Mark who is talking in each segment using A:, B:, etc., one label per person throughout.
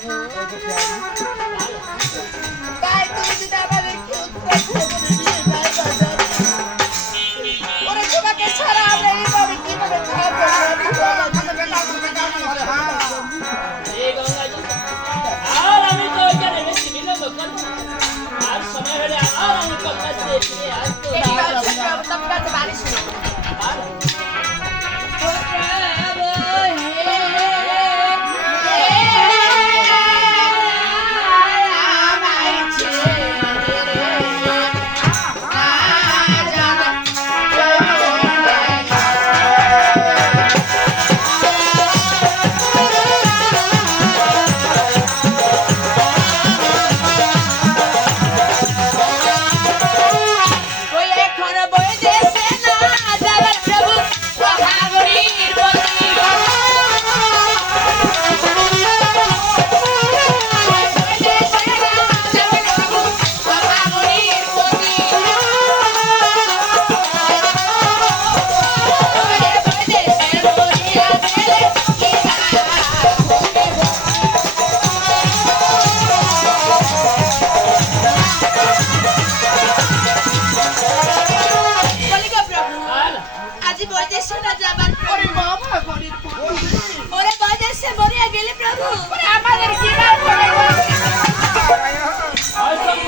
A: কেন প্রভু তাই তুমি যদি আমাদেরকে উত্তরা ফুলবড়ি নিয়ে যাই বাজার ওরে তোমাকে ছাড়া আমরা এইভাবে কীভাবে থাকব
B: আর আমি তো ওইখানে বেশি বিলম্ব করব আর সময় হলে আর আমি
A: বালিশ নেই
B: আর আর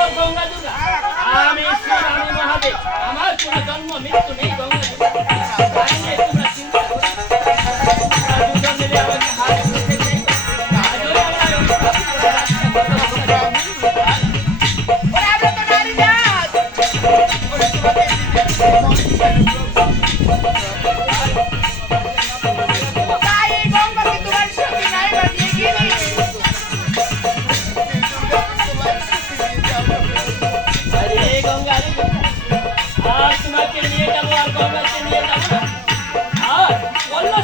B: অসম্ভব গঙ্গা দুর্গা আমি শ্রী রানী মহাদেব। আমার কোনো জন্ম, মৃত্যু নেই গঙ্গা দুর্গা তাই
A: ಆ ಒಳ್ಳೆ